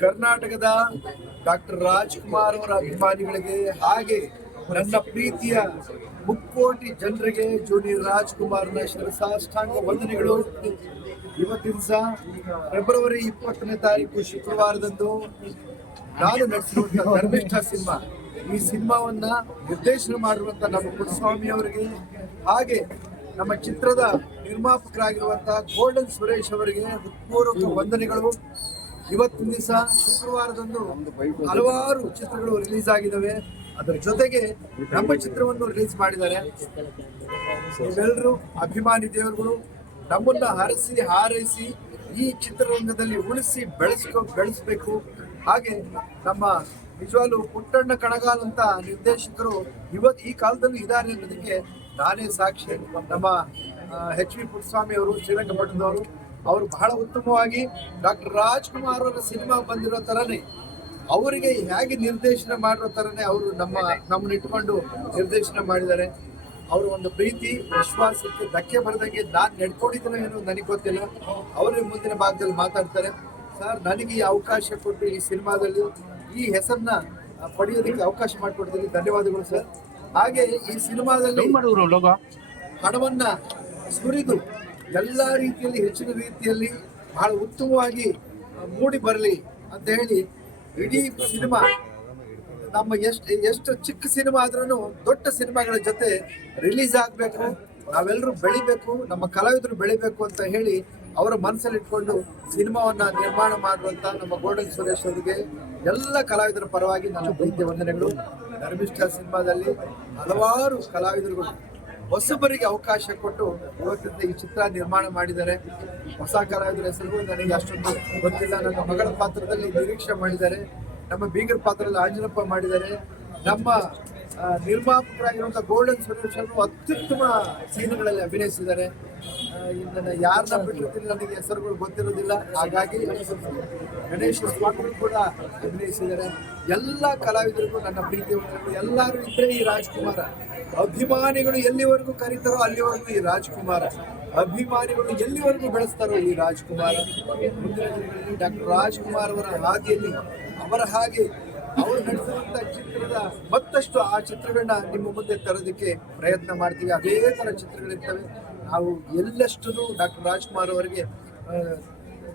ಕರ್ನಾಟಕದ ಡಾಕ್ಟರ್ ರಾಜ್ಕುಮಾರ್ ಅವರ ಅಭಿಮಾನಿಗಳಿಗೆ ಹಾಗೆ ನನ್ನ ಪ್ರೀತಿಯ ಮುಕ್ಕೋಟಿ ಜನರಿಗೆ ಜೂನಿಯರ್ ರಾಜ್ಕುಮಾರ್ನ ಶಿರಸಾಷ್ಟಾಂಗ ವಂದನೆಗಳು. ಇವತ್ತಿನ ದಿವಸ ಫೆಬ್ರವರಿ 20ನೇ ತಾರೀಕು ಶುಕ್ರವಾರದಂದು ನಾನು ನಡೆಸಿರುವಂತಹ ಧರ್ಮಿಷ್ಠ ಸಿನಿಮಾ, ಈ ಸಿನಿಮಾವನ್ನ ನಿರ್ದೇಶನ ಮಾಡಿರುವಂತಹ ನಮ್ಮ ಪುಟ್ಟಸ್ವಾಮಿ ಅವರಿಗೆ ಹಾಗೆ ನಮ್ಮ ಚಿತ್ರದ ನಿರ್ಮಾಪಕರಾಗಿರುವಂತಹ ಗೋಲ್ಡನ್ ಸುರೇಶ್ ಅವರಿಗೆ ಹೃತ್ಪೂರ್ವಕ ವಂದನೆಗಳು. ಇವತ್ತಿನ ದಿವಸ ಶುಕ್ರವಾರದಂದು ಹಲವಾರು ಚಿತ್ರಗಳು ರಿಲೀಸ್ ಆಗಿದ್ದಾವೆ. ಅದರ ಜೊತೆಗೆ ನಮ್ಮ ಚಿತ್ರವನ್ನು ರಿಲೀಸ್ ಮಾಡಿದ್ದಾರೆ. ನೀವೆಲ್ಲರೂ ಅಭಿಮಾನಿ ದೇವರುಗಳು ನಮ್ಮನ್ನ ಹರಸಿ ಹಾರೈಸಿ ಈ ಚಿತ್ರರಂಗದಲ್ಲಿ ಉಳಿಸಿ ಬೆಳೆಸಬೇಕು. ಹಾಗೆ ನಮ್ಮ ನಿಜವಾಗ್ಲೂ ಪುಟ್ಟಣ್ಣ ಕಣಗಾಲ್ ಅಂತ ನಿರ್ದೇಶಕರು ಈ ಕಾಲದಲ್ಲೂ ಇದ್ದಾರೆ ಅನ್ನೋದಕ್ಕೆ ನಾನೇ ಸಾಕ್ಷಿ. ನಮ್ಮ ಎಚ್ ವಿ ಪುಟ್ಟಸ್ವಾಮಿ ಅವರು, ಶ್ರೀರಂಗಪಟ್ಟಣದವರು, ಅವರು ಬಹಳ ಉತ್ತಮವಾಗಿ ಡಾಕ್ಟರ್ ರಾಜ್ಕುಮಾರ್ ಅವರ ಸಿನಿಮಾ ಬಂದಿರೋ ಥರನೇ ಅವರಿಗೆ ಹೇಗೆ ನಿರ್ದೇಶನ ಮಾಡಿರೋ ಥರನೇ ಅವರು ನಮ್ಮನ್ನು ಇಟ್ಕೊಂಡು ನಿರ್ದೇಶನ ಮಾಡಿದ್ದಾರೆ. ಅವರು ಒಂದು ಪ್ರೀತಿ ವಿಶ್ವಾಸಕ್ಕೆ ಧಕ್ಕೆ ಬರದಂಗೆ ನಾನು ನಡ್ಕೊಂಡಿದ್ದೀನೋ ಏನೋ ನನಗೆ ಗೊತ್ತಿಲ್ಲ. ಅವರೇ ಮುಂದಿನ ಭಾಗದಲ್ಲಿ ಮಾತಾಡ್ತಾರೆ. ಸರ್, ನನಗೆ ಈ ಅವಕಾಶ ಕೊಟ್ಟು ಈ ಸಿನಿಮಾದಲ್ಲಿ ಈ ಹೆಸರನ್ನ ಪಡೆಯೋದಕ್ಕೆ ಅವಕಾಶ ಮಾಡಿಕೊಡ್ತೀನಿ, ಧನ್ಯವಾದಗಳು ಸರ್. ಹಾಗೆ ಈ ಸಿನಿಮಾದಲ್ಲಿ ಹಣವನ್ನ ಸುರಿದು ಎಲ್ಲ ರೀತಿಯಲ್ಲಿ ಹೆಚ್ಚಿನ ರೀತಿಯಲ್ಲಿ ಬಹಳ ಉತ್ತಮವಾಗಿ ಮೂಡಿ ಬರಲಿ ಅಂತ ಹೇಳಿ ಇಡೀ ಸಿನಿಮಾ ನಮ್ಮ ಎಷ್ಟು ಚಿಕ್ಕ ಸಿನಿಮಾ ಆದ್ರೂ ದೊಡ್ಡ ಸಿನಿಮಾಗಳ ಜೊತೆ ರಿಲೀಸ್ ಆಗಬೇಕು, ನಾವೆಲ್ಲರೂ ಬೆಳಿಬೇಕು, ನಮ್ಮ ಕಲಾವಿದರು ಬೆಳಿಬೇಕು ಅಂತ ಹೇಳಿ ಅವರ ಮನಸ್ಸಲ್ಲಿ ಇಟ್ಕೊಂಡು ಸಿನಿಮಾವನ್ನ ನಿರ್ಮಾಣ ಮಾಡುವಂತ ನಮ್ಮ ಗೋಲ್ಡನ್ ಸುರೇಶ್ ಅವರಿಗೆ ಎಲ್ಲ ಕಲಾವಿದರ ಪರವಾಗಿ ನನ್ನ ಪ್ರೀತಿಯ ವಂದನೆಗಳು. ಧರ್ಮಿಷ್ಠ ಸಿನಿಮಾದಲ್ಲಿ ಹಲವಾರು ಕಲಾವಿದರುಗಳು ಹೊಸಬರಿಗೆ ಅವಕಾಶ ಕೊಟ್ಟು ಇವತ್ತಿಂದ ಈ ಚಿತ್ರ ನಿರ್ಮಾಣ ಮಾಡಿದ್ದಾರೆ. ಹೊಸ ಕಲಾವಿದರ ಹೆಸರು ನನಗೆ ಅಷ್ಟೊಂದು ಗೊತ್ತಿಲ್ಲ. ನನ್ನ ಮಗಳ ಪಾತ್ರದಲ್ಲಿ ನಿರೀಕ್ಷೆ ಮಾಡಿದ್ದಾರೆ, ನಮ್ಮ ಬೀಗರ ಪಾತ್ರದಲ್ಲಿ ಆಂಜನಪ್ಪ ಮಾಡಿದ್ದಾರೆ. ನಮ್ಮ ನಿರ್ಮಾಪಕರಾಗಿರುವಂಥ ಗೋಲ್ಡನ್ ಸುರೇಶ್ ಅವರು ಅತ್ಯುತ್ತಮ ಸೀನ್ಗಳಲ್ಲಿ ಅಭಿನಯಿಸಿದ್ದಾರೆ. ಇನ್ನು ಯಾರನ್ನ ಬಿಟ್ಟಿರ್ತೀನಿ ನನಗೆ ಹೆಸರುಗಳು ಗೊತ್ತಿರೋದಿಲ್ಲ. ಹಾಗಾಗಿ ಗಣೇಶ ಸ್ವಾಮಿಗಳು ಕೂಡ ಅಭಿನಯಿಸಿದ್ದಾರೆ. ಎಲ್ಲ ಕಲಾವಿದರಿಗೂ ನನ್ನ ಪ್ರೀತಿ, ಎಲ್ಲರೂ ಇದ್ರೆ ಈ ರಾಜ್ಕುಮಾರ ಅಭಿಮಾನಿಗಳು ಎಲ್ಲಿವರೆಗೂ ಕರೀತಾರೋ ಅಲ್ಲಿವರೆಗೂ ಈ ರಾಜ್ಕುಮಾರ, ಅಭಿಮಾನಿಗಳು ಎಲ್ಲಿವರೆಗೂ ಬೆಳೆಸ್ತಾರೋ ಈ ರಾಜ್ಕುಮಾರ. ಮುಂದಿನ ದಿನಗಳಲ್ಲಿ ಡಾಕ್ಟರ್ ರಾಜ್ಕುಮಾರ್ ಅವರ ಹಾದಿಯಲ್ಲಿ ಅವರ ಹಾಗೆ ಅವರು ನಡೆಸಿರುವಂಥ ಚಿತ್ರದ ಮತ್ತಷ್ಟು ಆ ಚಿತ್ರಗಳನ್ನ ನಿಮ್ಮ ಮುಂದೆ ತರೋದಕ್ಕೆ ಪ್ರಯತ್ನ ಮಾಡ್ತೀವಿ. ಅದೇ ಥರ ಚಿತ್ರಗಳಿರ್ತವೆ. ನಾವು ಎಲ್ಲಷ್ಟು ಡಾಕ್ಟರ್ ರಾಜ್ಕುಮಾರ್ ಅವರಿಗೆ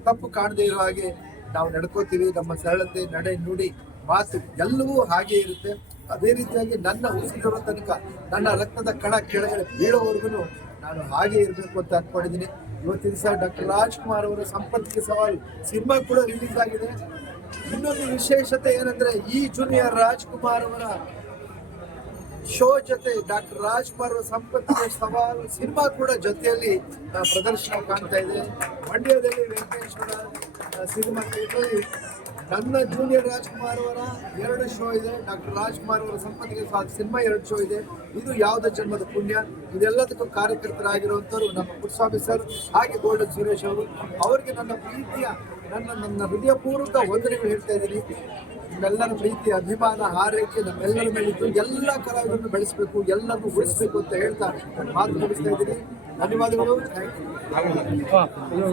ತಪ್ಪು ಕಾಣದೇ ಇರೋ ಹಾಗೆ ನಾವು ನಡ್ಕೋತೀವಿ. ನಮ್ಮ ಸರಳತೆ, ನಡೆ, ನುಡಿ, ಮಾತು ಎಲ್ಲವೂ ಹಾಗೆ ಇರುತ್ತೆ. ಅದೇ ರೀತಿಯಾಗಿ ನನ್ನ ಉಸಿರಿರೋ ತನಕ, ನನ್ನ ರಕ್ತದ ಕಣ ಕೆಳಗಡೆ ಬೀಳೋವರೆಗೂ ನಾನು ಹಾಗೆ ಇರಬೇಕು ಅಂತ ಅಂದ್ಕೊಂಡಿದ್ದೀನಿ. ಇವತ್ತಿನ ದಿವಸ ಡಾಕ್ಟರ್ ರಾಜ್ಕುಮಾರ್ ಅವರ ಸಂಪತ್ತಿಗೆ ಸವಾಲು ಸಿನಿಮಾ ಕೂಡ ರಿಲೀಸ್ ಆಗಿದೆ. ಇನ್ನೊಂದು ವಿಶೇಷತೆ ಏನಂದ್ರೆ, ಈ ಜೂನಿಯರ್ ರಾಜ್ಕುಮಾರ್ ಅವರ ಶೋ ಜೊತೆ ಡಾಕ್ಟರ್ ರಾಜ್ಕುಮಾರ್ ಅವರ ಸಂಪತ್ತಿಗೆ ಸವಾಲು ಸಿನಿಮಾ ಕೂಡ ಜೊತೆಯಲ್ಲಿ ಪ್ರದರ್ಶನ ಕಾಣ್ತಾ ಇದೆ. ಮಂಡ್ಯದಲ್ಲಿ ವೆಂಕಟೇಶ್ವರ ಸಿನಿಮಾ ಥಿಯೇಟರಲ್ಲಿ ನನ್ನ ಜೂನಿಯರ್ ರಾಜ್ಕುಮಾರ್ ಅವರ 2 ಶೋ ಇದೆ, ಡಾಕ್ಟರ್ ರಾಜ್ಕುಮಾರ್ ಅವರ ಸಂಪತ್ತಿಗೆ ಸಿನಿಮಾ 2 ಶೋ ಇದೆ. ಇದು ಯಾವುದೋ ಜನ್ಮದ ಪುಣ್ಯ. ಇದೆಲ್ಲದಕ್ಕೂ ಕಾರ್ಯಕರ್ತರಾಗಿರುವಂಥವ್ರು ನಮ್ಮ ಪುಟ್ಟಸ್ವಾಮಿ ಸರ್ ಹಾಗೆ ಗೋಲ್ಡನ್ ಸುರೇಶ್ ಅವರು. ಅವರಿಗೆ ನನ್ನ ಪ್ರೀತಿಯ ನನ್ನ ಹೃದಯಪೂರ್ವಕ ವಂದನೆಗಳು ಹೇಳ್ತಾ ಇದ್ದೀನಿ. ನಿಮ್ಮೆಲ್ಲರ ಪ್ರೀತಿ, ಅಭಿಮಾನ, ಹಾರೈಕೆ ನಮ್ಮೆಲ್ಲರ ಮೇಲಿದ್ದು ಎಲ್ಲ ಕಲಾವಿದರನ್ನು ಬೆಳೆಸಬೇಕು, ಎಲ್ಲರನ್ನು ಉಳಿಸಬೇಕು ಅಂತ ಹೇಳ್ತಾ ಮಾತು ಮುಗಿಸ್ತಾ ಇದ್ದೀನಿ. ಧನ್ಯವಾದಗಳು. Thank you.